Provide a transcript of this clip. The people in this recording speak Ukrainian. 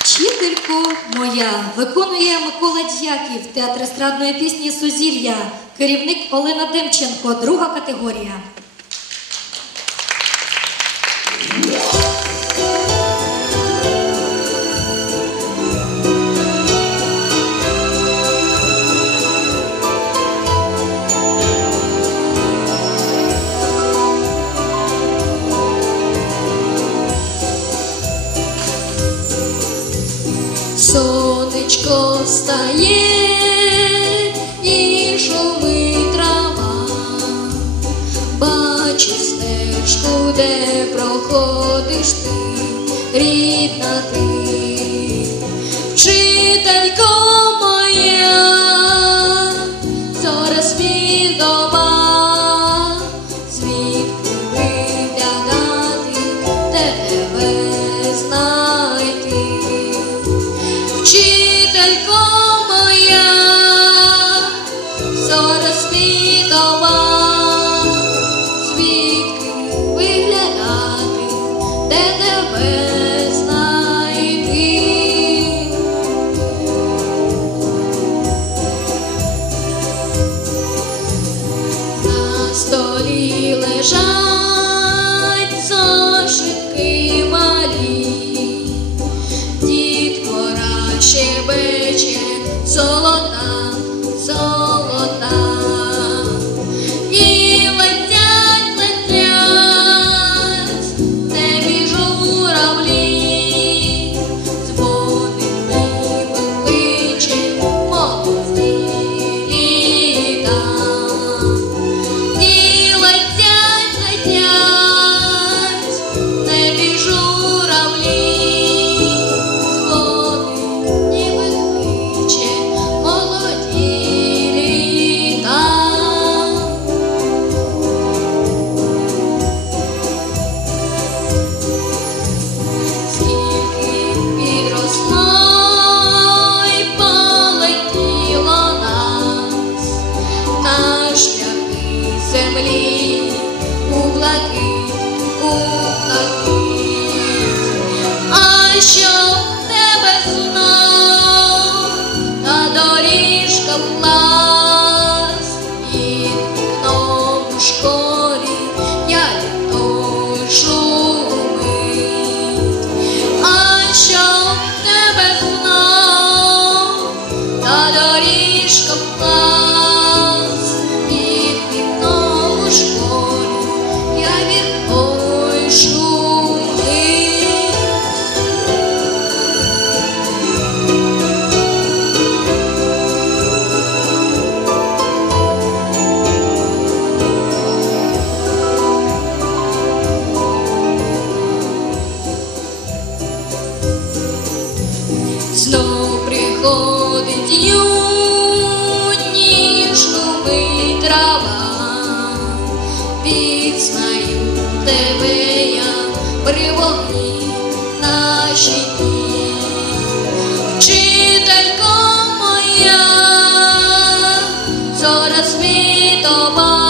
Вчителько моя виконує Микола Дяків, театр естрадної пісні Сузір'я, керівник Олена Демченко, друга категорія. Сонечко стає, і шумить трава, бачу стежку, де проходиш ти, рідна ти, вчителько землі у блакит, у блакит. А що тебе знов та доріжка клас, і вікном у школі я той шумить. А що в тебе знов та доріжка в Знов приходить юні шумить трава, пізнаю тебе я при вогні нашій дні. Вчителько моя, зоря світова,